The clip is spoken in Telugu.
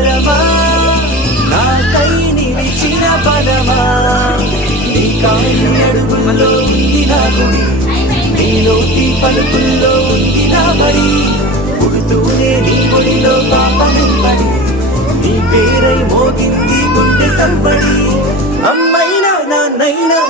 వరమా నాకై నిలిచిన బలమా నీ కాలి అడుగుల్లో ఉంది నా గుడి నీ నోటి పలుకుల్లో ఉంది నా బడి పుడుతూనే నీ ఒడిలో పాపను పడి నీ పేరై మోగింది గుండె సంబడి అమ్మైనా నాన్నైనా